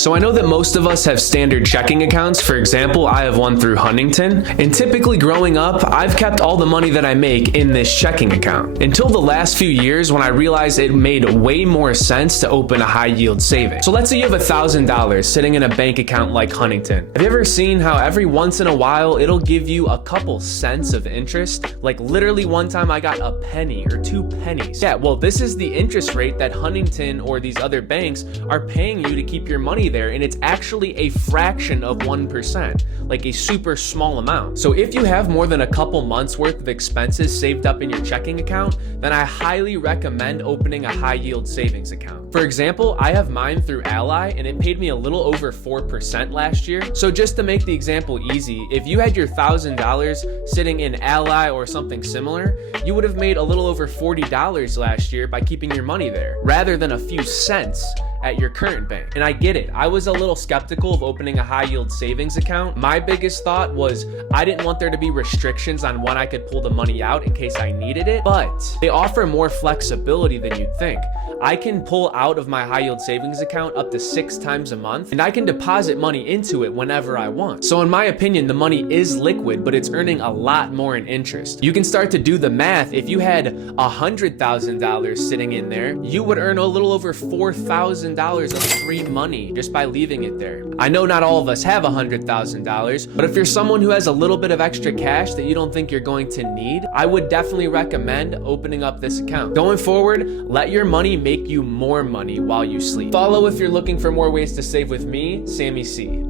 So I know that most of us have standard checking accounts. For example, I have one through Huntington, and typically growing up, I've kept all the money that I make in this checking account until the last few years when I realized it made way more sense to open a high yield savings. So let's say you have $1,000 sitting in a bank account like Huntington. Have you ever seen how every once in a while it'll give you a couple cents of interest? Like literally one time I got a penny or 2 pennies. Yeah, well, this is the interest rate that Huntington or these other banks are paying you to keep your money there, and it's actually a fraction of 1%, like a super small amount. So if you have more than a couple months worth of expenses saved up in your checking account, then I highly recommend opening a high yield savings account. For example, I have mine through Ally and it paid me a little over 4% last year. So just to make the example easy, if you had your $1,000 sitting in Ally or something similar, you would have made a little over $40 last year by keeping your money there, rather than a few cents at your current bank. And I get it. I was a little skeptical of opening a high yield savings account. My biggest thought was I didn't want there to be restrictions on when I could pull the money out in case I needed it, but they offer more flexibility than you'd think. I can pull out of my high yield savings account up to 6 times a month, and I can deposit money into it whenever I want. So in my opinion, the money is liquid, but it's earning a lot more in interest. You can start to do the math. If you had $100,000 sitting in there, you would earn a little over $4,000 of free money just by leaving it there. I know not all of us have $100,000, but if you're someone who has a little bit of extra cash that you don't think you're going to need, I would definitely recommend opening up this account. Going forward, let your money make you more money while you sleep. Follow if you're looking for more ways to save with me, Sammy C.